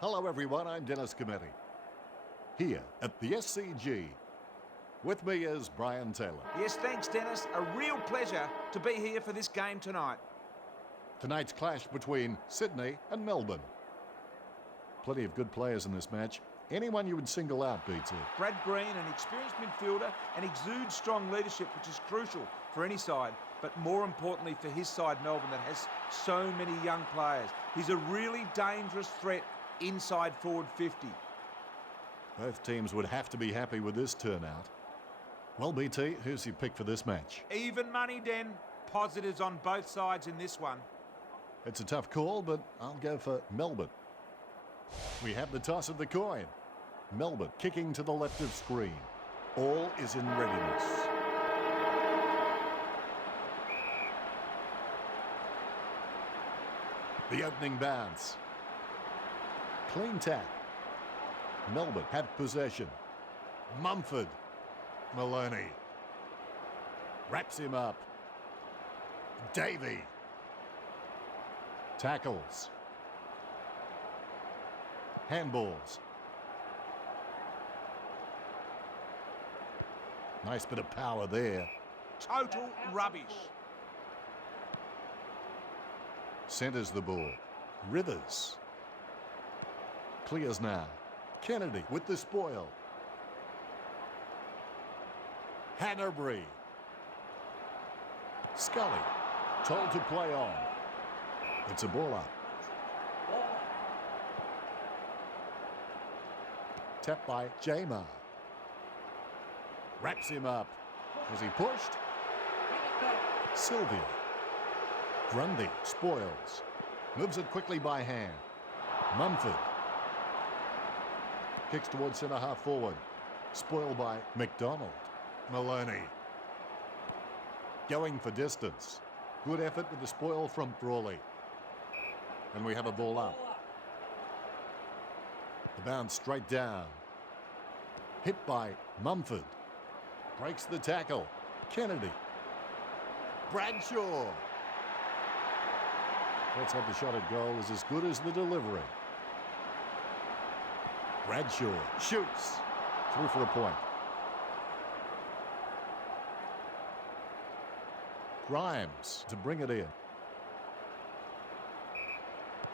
Hello everyone, I'm Dennis Cometti, here at the SCG. With me is Brian Taylor. Yes, thanks Dennis. A real pleasure to be here for this game tonight. Tonight's clash between Sydney and Melbourne. Plenty of good players in this match. Anyone you would single out, BT? Brad Green, an experienced midfielder, and exudes strong leadership, which is crucial for any side, but more importantly for his side, Melbourne, that has so many young players. He's a really dangerous threat inside forward 50. Both teams would have to be happy with this turnout. Well, BT, who's your pick for this match? Even money, Den. Positives on both sides in this one. It's a tough call, but I'll go for Melbourne. We have the toss of the coin. Melbourne kicking to the left of screen. All is in readiness. The opening bounce. Clean tap. Melbourne have possession. Mumford. Maloney. Wraps him up. Davey. Tackles. Handballs. Nice bit of power there. Total rubbish. Centres the ball. Rivers. Clears now. Kennedy with the spoil. Hanbury. Scully. Told to play on. It's a ball up. Tapped by Jamar. Wraps him up. Was he pushed? Sylvia. Grundy spoils. Moves it quickly by hand. Mumford. Kicks towards centre half forward. Spoiled by McDonald. Maloney. Going for distance. Good effort with the spoil from Frawley. And we have a ball up. The bounce straight down. Hit by Mumford. Breaks the tackle. Kennedy. Bradshaw. Let's hope the shot at goal is as good as the delivery. Bradshaw shoots. Through for a point. Grimes to bring it in.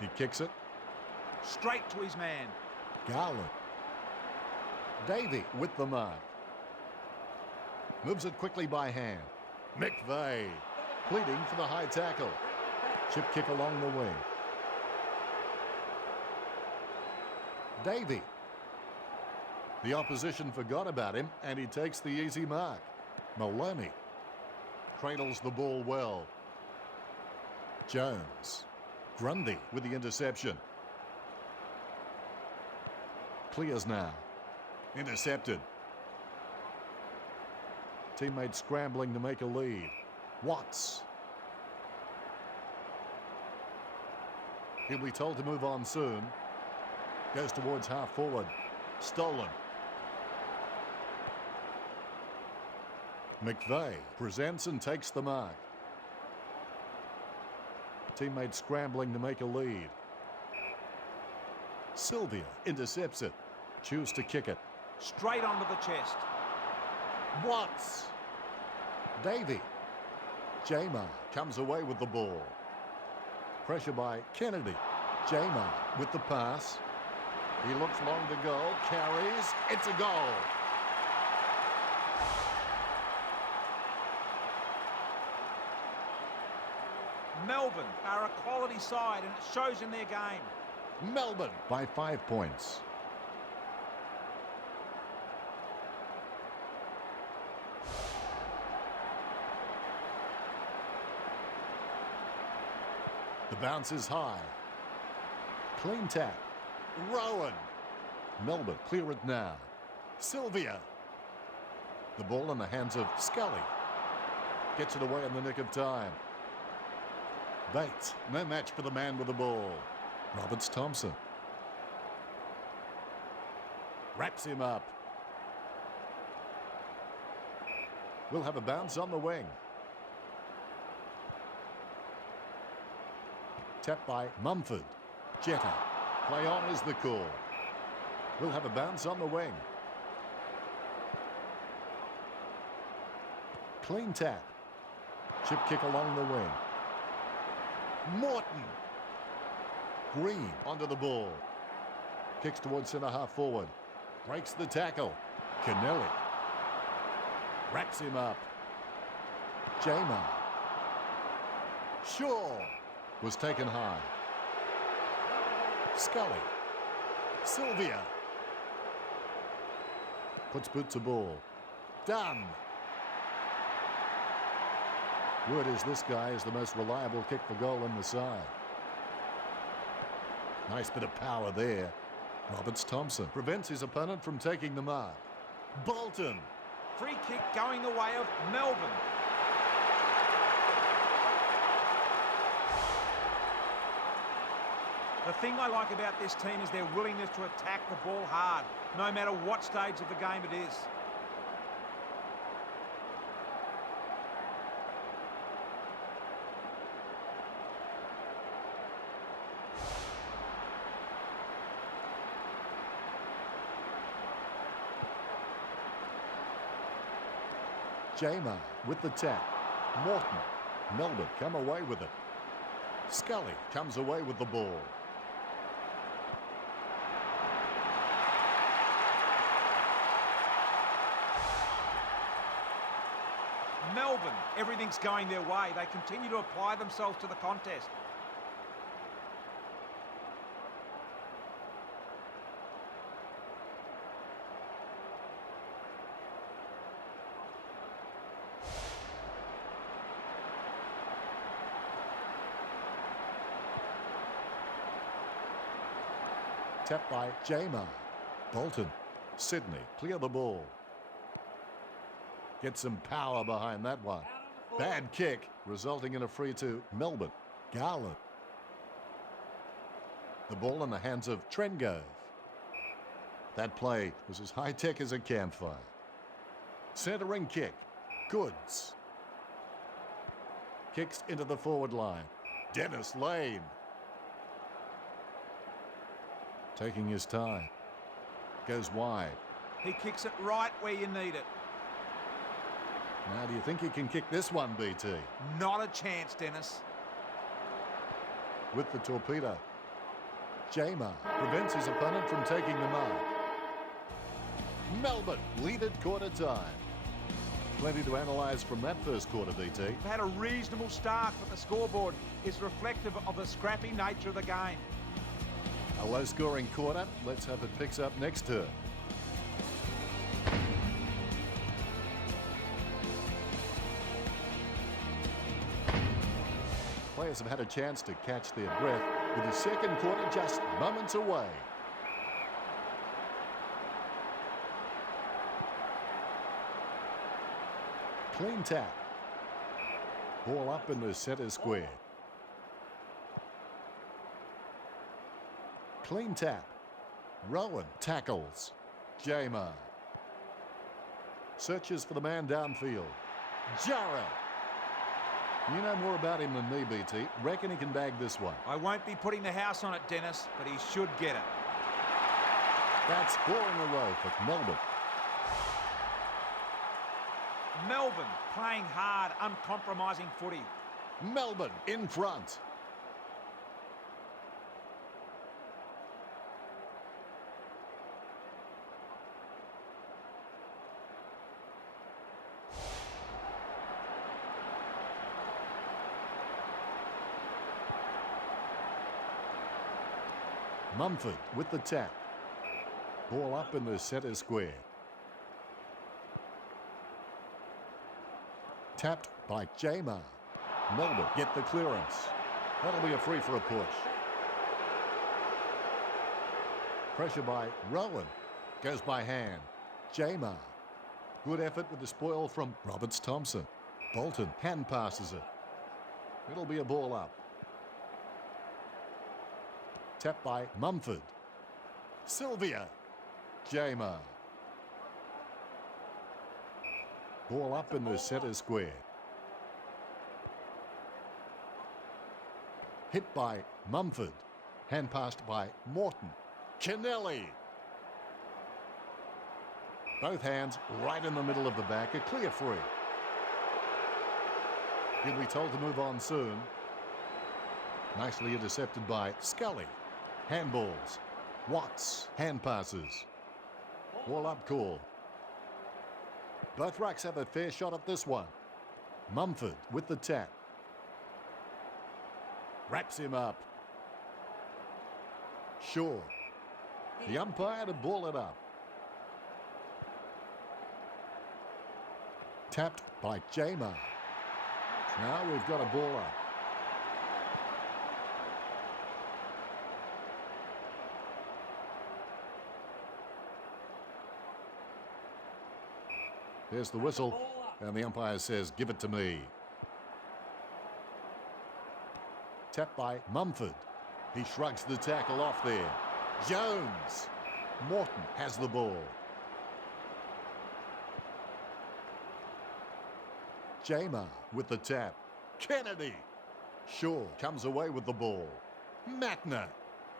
He kicks it. Straight to his man. Garland. Davey with the mark. Moves it quickly by hand. McVeigh pleading for the high tackle. Chip kick along the wing. Davey. The opposition forgot about him and he takes the easy mark. Maloney cradles the ball well. Jones. Grundy with the interception. Clears now. Intercepted. Teammate scrambling to make a lead. Watts. He'll be told to move on soon. Goes towards half forward. Stolen. McVeigh presents and takes the mark. Teammate scrambling to make a lead. Sylvia intercepts it. Choose to kick it. Straight onto the chest. Watts. Davey. Jamar comes away with the ball. Pressure by Kennedy. Jamar with the pass. He looks long to go. Carries. It's a goal. Melbourne are a quality side and it shows in their game. Melbourne by 5 points. The bounce is high. Clean tap. Rowan. Melbourne clear it now. Sylvia. The ball in the hands of Scully. Gets it away in the nick of time. Bates, no match for the man with the ball. Roberts Thompson. Wraps him up. We'll have a bounce on the wing. Tapped by Mumford. Jetta. Play on is the call. We'll have a bounce on the wing. Clean tap. Chip kick along the wing. Morton. Green onto the ball. Kicks towards centre half forward. Breaks the tackle. Kennelly. Racks him up. Jamer. Shaw was taken high. Scully. Sylvia. Puts boot to ball. Done. Word is this guy is the most reliable kick for goal on the side. Nice bit of power there. Roberts Thompson prevents his opponent from taking the mark. Bolton. Free kick going the way of Melbourne. The thing I like about this team is their willingness to attack the ball hard, no matter what stage of the game it is. Jamer with the tap. Morton. Melbourne come away with it. Scully comes away with the ball. Melbourne, everything's going their way. They continue to apply themselves to the contest. Tapped by Jamer. Bolton. Sydney clear the ball. Get some power behind that one. Bad kick, resulting in a free to Melbourne. Garland. The ball in the hands of Trengove. That play was as high-tech as a campfire. Centering kick. Goods. Kicks into the forward line. Dennis Lane. Taking his time. Goes wide. He kicks it right where you need it. Now, do you think he can kick this one, BT? Not a chance, Dennis. With the torpedo. Jamer prevents his opponent from taking the mark. Melbourne lead at quarter time. Plenty to analyse from that first quarter, BT. They've had a reasonable start, but the scoreboard is reflective of the scrappy nature of the game. A low-scoring quarter. Let's hope it picks up next turn. Players have had a chance to catch their breath, with the second quarter just moments away. Clean tap. Ball up in the centre square. Clean tap. Rowan tackles. Jamer. Searches for the man downfield. Jarrett. You know more about him than me, BT. Reckon he can bag this one. I won't be putting the house on it, Dennis, but he should get it. That's 4 in a row for Melbourne. Melbourne playing hard, uncompromising footy. Melbourne in front. Mumford with the tap. Ball up in the centre square. Tapped by Jamer. Melbourne get the clearance. That'll be a free for a push. Pressure by Rowan. Goes by hand. Jamer. Good effort with the spoil from Roberts Thompson. Bolton hand passes it. It'll be a ball up. Tapped by Mumford. Sylvia. Jamer. Ball up in the centre square. Hit by Mumford. Hand passed by Morton. Kennelly. Both hands right in the middle of the back. A clear free. He'll be told to move on soon. Nicely intercepted by Scully. Handballs. Watts. Hand passes. All up call. Both rucks have a fair shot at this one. Mumford with the tap. Wraps him up. Shaw. The umpire to ball it up. Tapped by Jamar. Now we've got a ball up. There's the whistle, and the umpire says, give it to me. Tapped by Mumford. He shrugs the tackle off there. Jones. Morton has the ball. Jamar with the tap. Kennedy. Shaw comes away with the ball. Matner.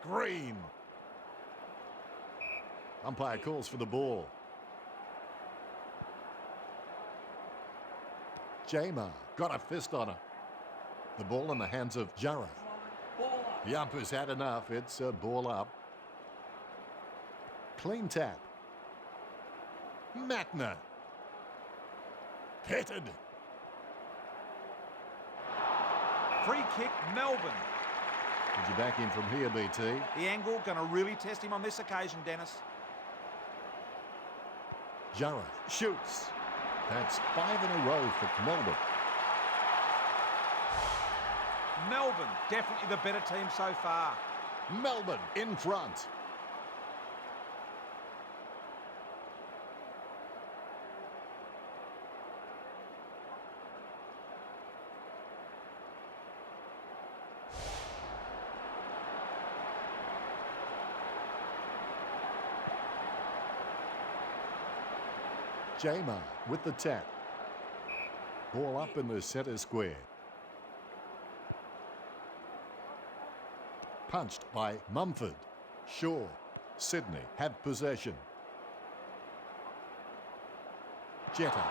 Green. Umpire calls for the ball. Jamar got a fist on it. The ball in the hands of Jarrah. The umpire's had enough. It's a ball up. Clean tap. Matner. Petted. Free kick, Melbourne. Would you back in from here, BT? The angle going to really test him on this occasion, Dennis. Jarrah shoots. That's 5 in a row for Melbourne. Melbourne, definitely the better team so far. Melbourne in front. Jamar with the tap. Ball up in the centre square. Punched by Mumford. Shaw. Sydney had possession. Jetta.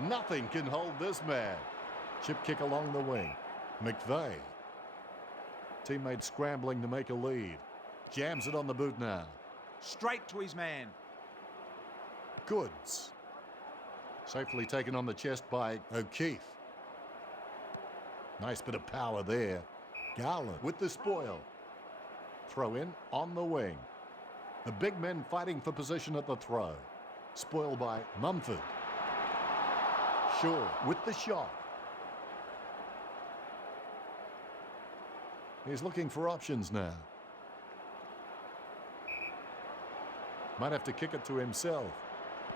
Nothing can hold this man. Chip kick along the wing. McVeigh. Teammate scrambling to make a lead. Jams it on the boot now. Straight to his man. Goods. Safely taken on the chest by O'Keefe. Nice bit of power there. Garland with the spoil. Throw in on the wing. The big men fighting for position at the throw. Spoil by Mumford. Shaw with the shot. He's looking for options now. Might have to kick it to himself.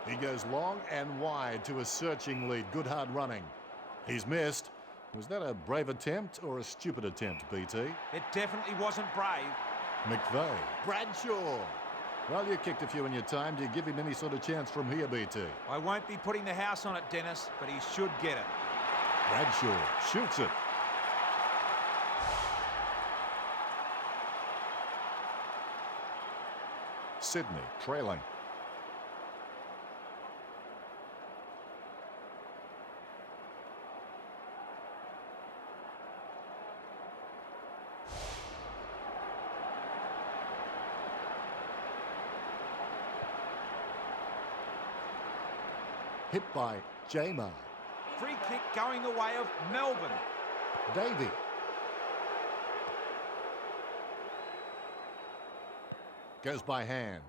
He goes long and wide to a searching lead. Good hard running. He's missed. Was that a brave attempt or a stupid attempt, BT? It definitely wasn't brave. McVeigh. Bradshaw. Well, you kicked a few in your time. Do you give him any sort of chance from here, BT? I won't be putting the house on it, Dennis, but he should get it. Bradshaw shoots it. Sydney trailing. Hit by Jamar. Free kick going the way of Melbourne. Davey. Goes by hand.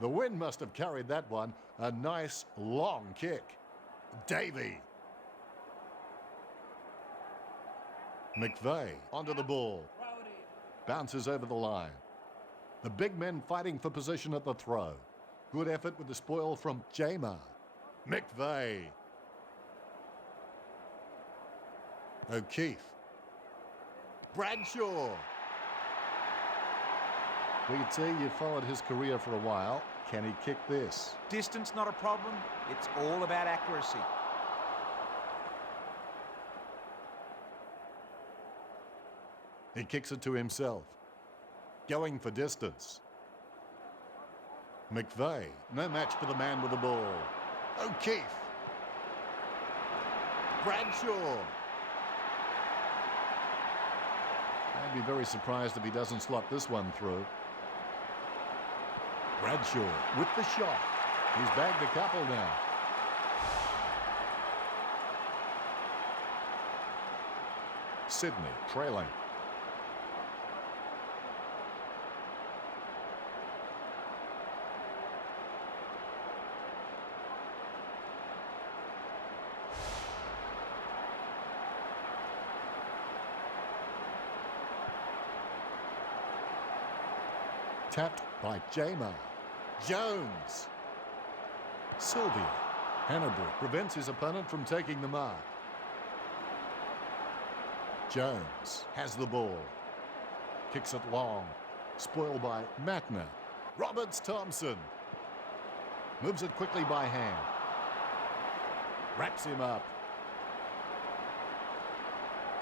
The wind must have carried that one. A nice long kick. Davey. McVeigh onto the ball. Bounces over the line. The big men fighting for position at the throw. Good effort with the spoil from Jamar. McVeigh. O'Keefe. Bradshaw. BT, you followed his career for a while. Can he kick this? Distance not a problem. It's all about accuracy. He kicks it to himself. Going for distance. McVeigh, no match for the man with the ball. O'Keefe. Bradshaw. I'd be very surprised if he doesn't slot this one through. Bradshaw with the shot. He's bagged a couple now. Sydney trailing. Tapped by Jamer. Jones. Sylvia. Hannibal prevents his opponent from taking the mark. Jones has the ball. Kicks it long. Spoiled by Matner. Roberts-Thompson. Moves it quickly by hand. Wraps him up.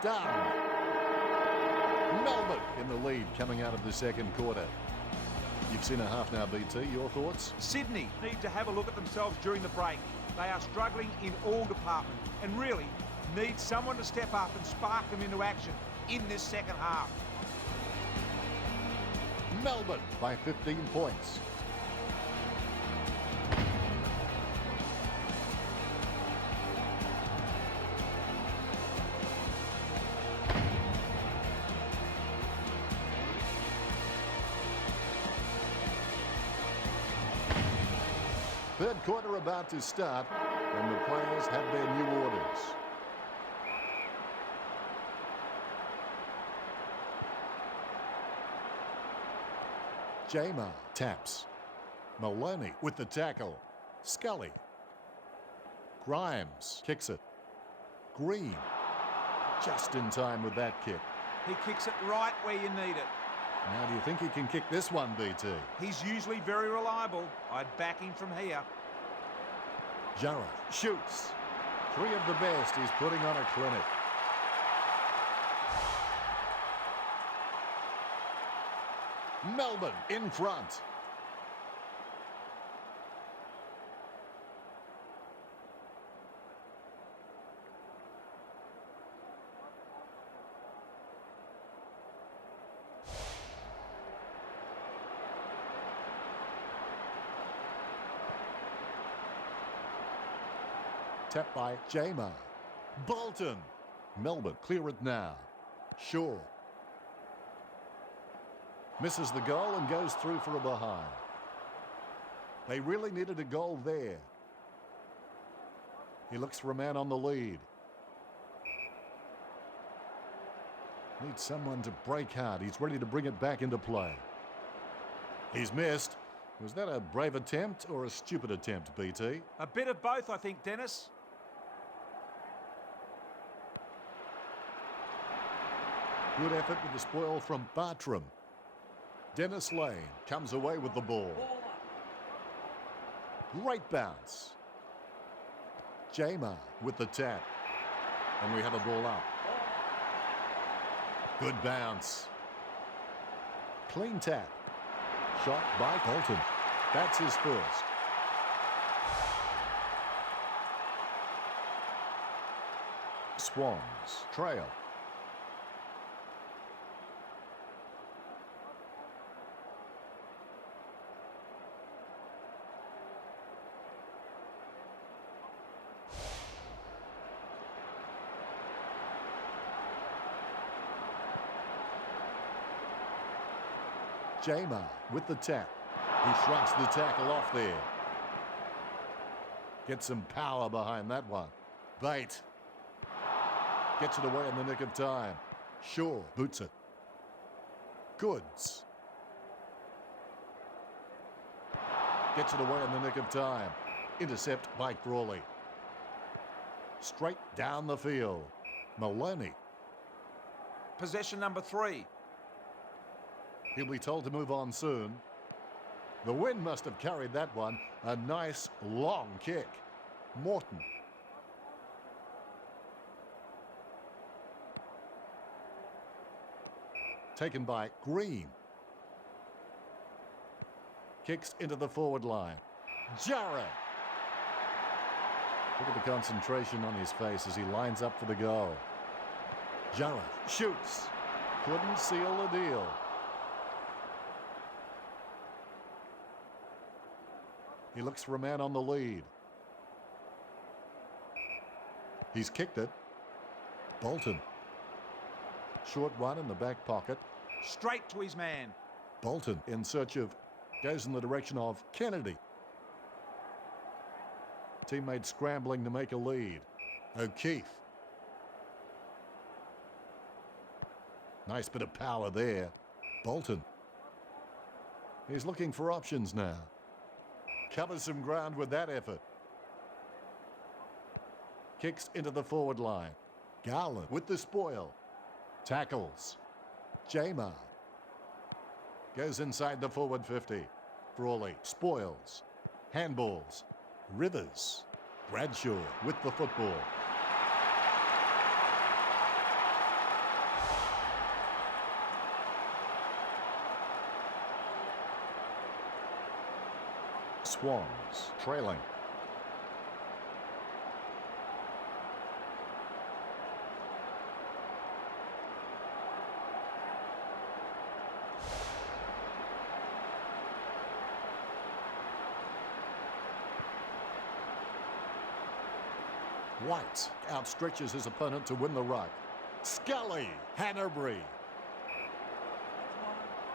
Done. Melbourne in the lead coming out of the second quarter. You've seen a half now, BT. Your thoughts? Sydney need to have a look at themselves during the break. They are struggling in all departments and really need someone to step up and spark them into action in this second half. Melbourne by 15 points. Third quarter about to start, and the players have their new orders. Jamer taps. Maloney with the tackle. Scully. Grimes kicks it. Green just in time with that kick. He kicks it right where you need it. Now, do you think he can kick this one, BT? He's usually very reliable. I'd back him from here. Jarrah shoots. 3 of the best. He's putting on a clinic. Melbourne in front. Tapped by Jamer. Bolton. Melbourne clear it now. Shaw. Misses the goal and goes through for a behind. They really needed a goal there. He looks for a man on the lead. Needs someone to break hard. He's ready to bring it back into play. He's missed. Was that a brave attempt or a stupid attempt, BT? A bit of both, I think, Dennis. Good effort with the spoil from Bartram. Dennis Lane comes away with the ball. Great bounce. Jamer with the tap. And we have a ball up. Good bounce. Clean tap. Shot by Bolton. That's his first. Swans trail. Jamer with the tap. He shrugs the tackle off there. Gets some power behind that one. Bate. Gets it away in the nick of time. Shaw boots it. Goods. Gets it away in the nick of time. Intercept by Crawley. Straight down the field. Maloney. Possession number 3. He'll be told to move on soon. The wind must have carried that one. A nice long kick. Morton. Taken by Green. Kicks into the forward line. Jarrett. Look at the concentration on his face as he lines up for the goal. Jarrett shoots. Couldn't seal the deal. He looks for a man on the lead. He's kicked it. Bolton. Short one in the back pocket. Straight to his man. Bolton in search of, goes in the direction of Kennedy. Teammate scrambling to make a lead. O'Keefe. Nice bit of power there. Bolton. He's looking for options now. Covers some ground with that effort. Kicks into the forward line. Garland with the spoil. Tackles. Jamar. Goes inside the forward 50. Frawley spoils. Handballs. Rivers. Bradshaw with the football. Swans trailing. White outstretches his opponent to win the ruck. Scully, Hannerbury.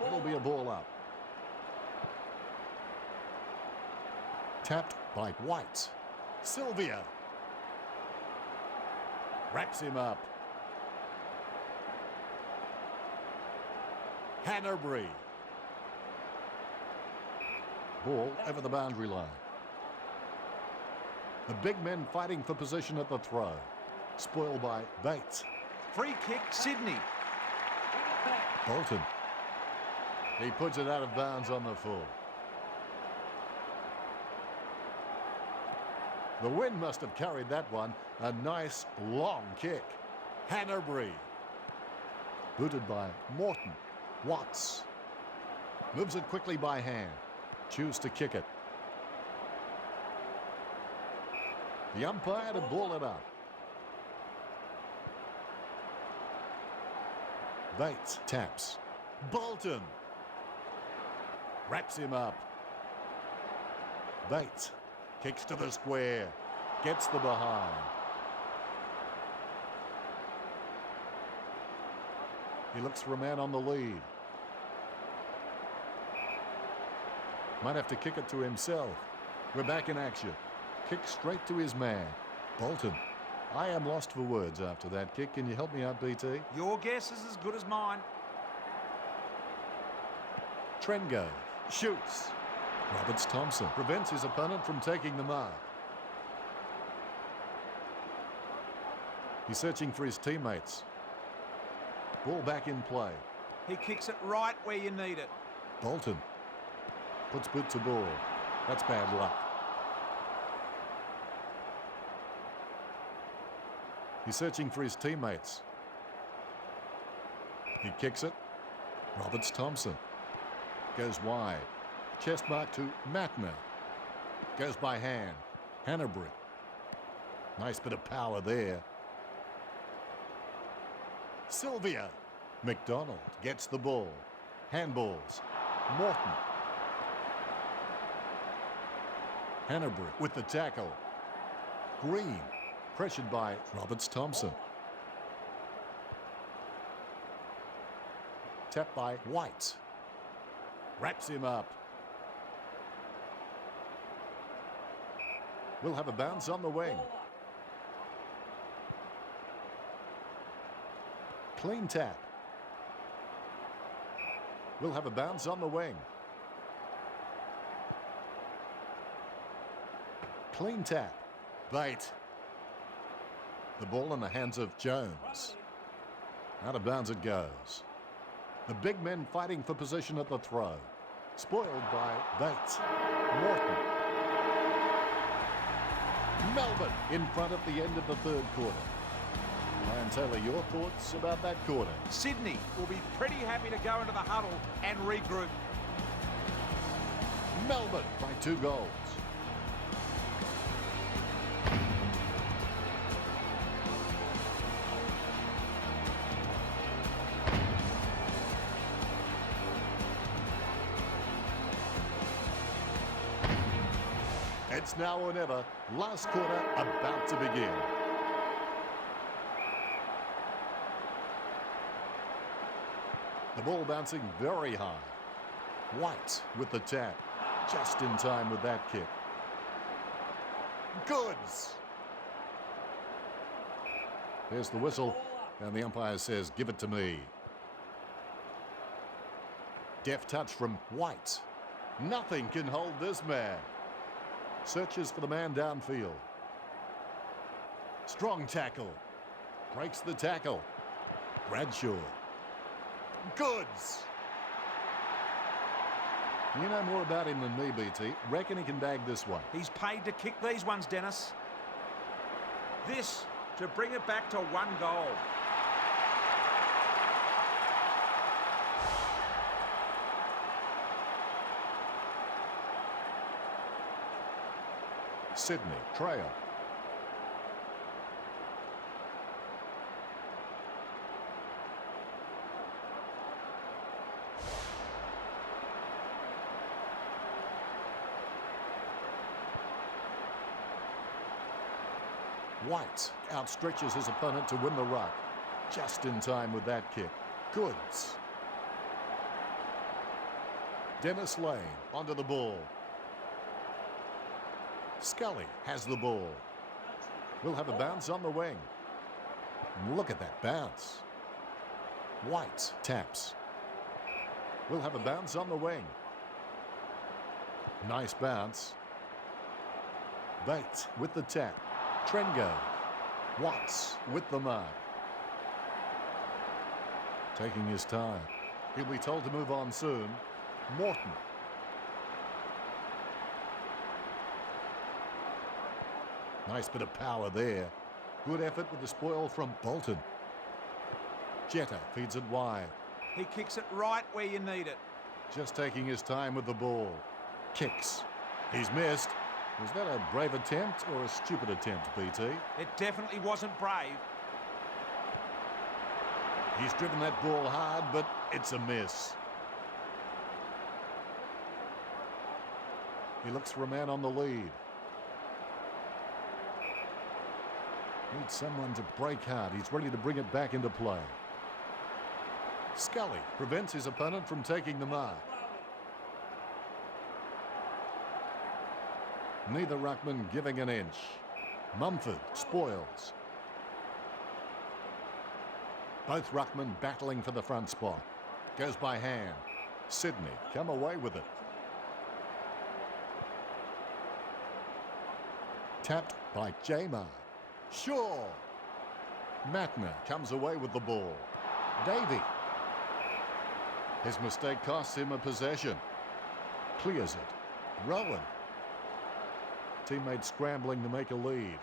It'll be a ball up. Tapped by White. Sylvia. Wraps him up. Hannerbury. Ball over the boundary line. The big men fighting for position at the throw. Spoiled by Bates. Free kick, Sydney. Bolton. He puts it out of bounds on the full. The wind must have carried that one. A nice long kick. Hannerbury. Booted by Morton. Watts. Moves it quickly by hand. Choose to kick it. The umpire to ball it up. Bates taps. Bolton. Wraps him up. Bates kicks to the square. Gets the behind. He looks for a man on the lead. Might have to kick it to himself. We're back in action. Kick straight to his man. Bolton. I am lost for words after that kick. Can you help me out, BT? Your guess is as good as mine. Trengo shoots. Roberts-Thompson prevents his opponent from taking the mark. He's searching for his teammates. Ball back in play. He kicks it right where you need it. Bolton puts boot to ball. That's bad luck. He's searching for his teammates. He kicks it. Roberts-Thompson goes wide. Chest mark to Matner. Goes by hand. Hannerbury. Nice bit of power there. Sylvia. McDonald gets the ball. Handballs. Morton. Hannerbury with the tackle. Green. Pressured by Roberts-Thompson. Tapped by White. Wraps him up. We'll have a bounce on the wing. Clean tap. We'll have a bounce on the wing. Clean tap. Bait. The ball in the hands of Jones. Out of bounds it goes. The big men fighting for position at the throw. Spoiled by Bates. Morton. Melbourne in front at the end of the third quarter. And Taylor, your thoughts about that quarter? Sydney will be pretty happy to go into the huddle and regroup. Melbourne by 2 goals. It's now or never. Last quarter about to begin. The ball bouncing very high. White with the tap. Just in time with that kick. Goods. There's the whistle, and the umpire says, give it to me. Deft touch from White. Nothing can hold this man. Searches for the man downfield. Strong tackle. Breaks the tackle. Bradshaw. Goods. You know more about him than me, BT. Reckon he can bag this one. He's paid to kick these ones, Dennis. This to bring it back to 1 goal. Sydney trail. White outstretches his opponent to win the ruck. Just in time with that kick. Goods. Dennis Lane onto the ball. Scully has the ball. We'll have a bounce on the wing. Look at that bounce. White taps. We'll have a bounce on the wing. Nice bounce. Bates with the tap. Trengo. Watts with the mark. Taking his time. He'll be told to move on soon. Morton. Nice bit of power there. Good effort with the spoil from Bolton. Jetta feeds it wide. He kicks it right where you need it. Just taking his time with the ball. Kicks. He's missed. Was that a brave attempt or a stupid attempt, BT? It definitely wasn't brave. He's driven that ball hard, but it's a miss. He looks for a man on the lead. Needs someone to break hard. He's ready to bring it back into play. Scully prevents his opponent from taking the mark. Neither ruckman giving an inch. Mumford spoils. Both ruckmen battling for the front spot. Goes by hand. Sydney come away with it. Tapped by Jamar. Shaw. Matner comes away with the ball. Davey. His mistake costs him a possession. Clears it. Rowan. Teammate scrambling to make a lead.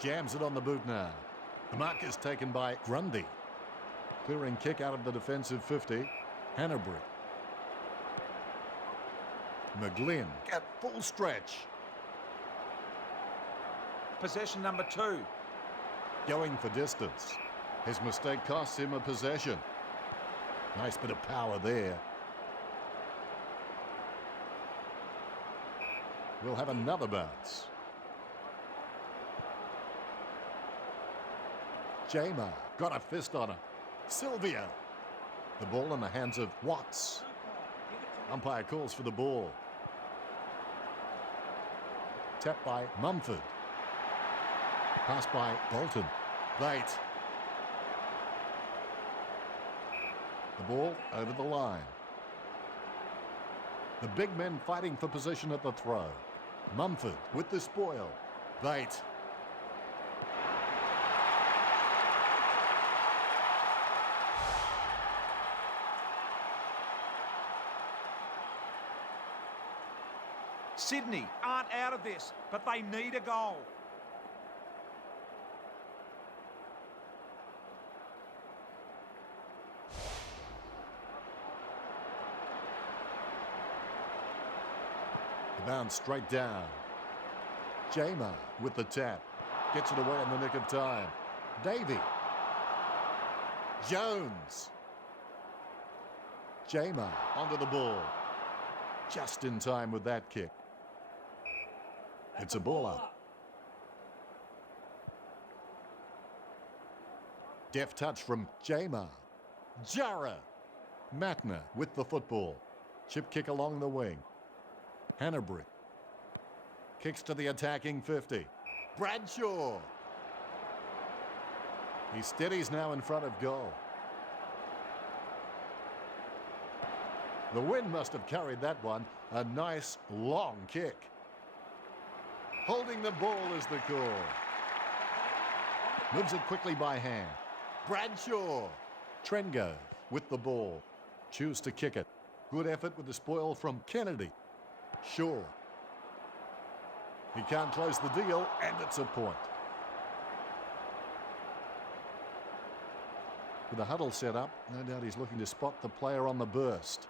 Jams it on the boot now. The mark is taken by Grundy. Clearing kick out of the defensive 50. Hanbury. McGlynn at full stretch. Possession number 2. Going for distance. His mistake costs him a possession. Nice bit of power there. We'll have another bounce. Jamar got a fist on him. Sylvia. The ball in the hands of Watts. Umpire calls for the ball. Tapped by Mumford. Pass by Bolton. Bate. The ball over the line. The big men fighting for position at the throw. Mumford with the spoil. Bate. Sydney aren't out of this, but they need a goal. Bounce straight down. Jamer with the tap. Gets it away in the nick of time. Davey. Jones. Jamer onto the ball. Just in time with that kick. It's a ball up. Deft touch from Jamer. Jara. Matner with the football. Chip kick along the wing. Hannebrick. Kicks to the attacking 50. Bradshaw. He steadies now in front of goal. The wind must have carried that one. A nice long kick. Holding the ball is the call. Moves it quickly by hand. Bradshaw. Trengo with the ball. Choose to kick it. Good effort with the spoil from Kennedy. Shaw. He can't close the deal, and it's a point. With the huddle set up, no doubt he's looking to spot the player on the burst.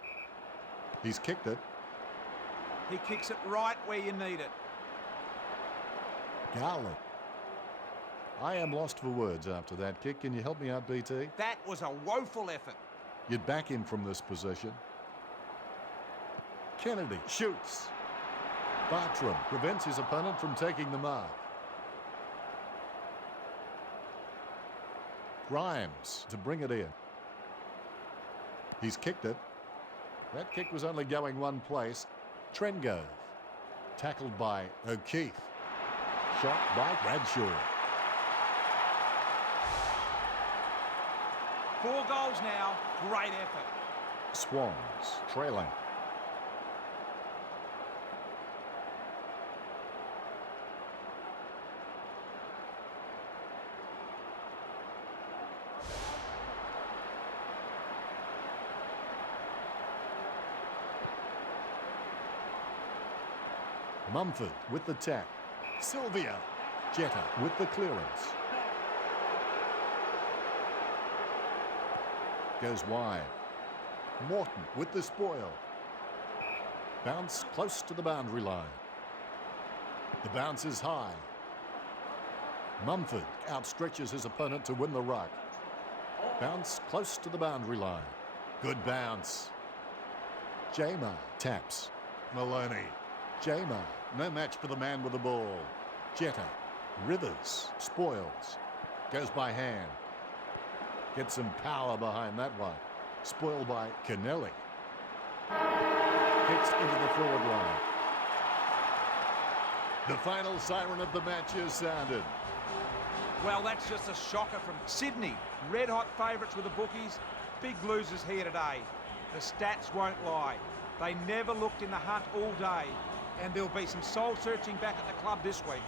He's kicked it. He kicks it right where you need it. Garland. I am lost for words after that kick. Can you help me out, BT? That was a woeful effort. You'd back him from this position. Kennedy shoots. Bartram prevents his opponent from taking the mark. Grimes to bring it in. He's kicked it. That kick was only going one place. Trengo. Tackled by O'Keefe. Shot by Bradshaw. 4 goals now. Great effort. Swans trailing. Mumford with the tap. Sylvia. Jetta with the clearance. Goes wide. Morton with the spoil. Bounce close to the boundary line. The bounce is high. Mumford outstretches his opponent to win the ruck. Bounce close to the boundary line. Good bounce. Jamer taps. Maloney. Jamer, no match for the man with the ball. Jetta, Rivers, spoils. Goes by hand. Gets some power behind that one. Spoiled by Kennelly. Kicks into the forward line. The final siren of the match is sounded. Well, that's just a shocker from Sydney. Red-hot favourites with the bookies. Big losers here today. The stats won't lie. They never looked in the hunt all day. And there'll be some soul-searching back at the club this week.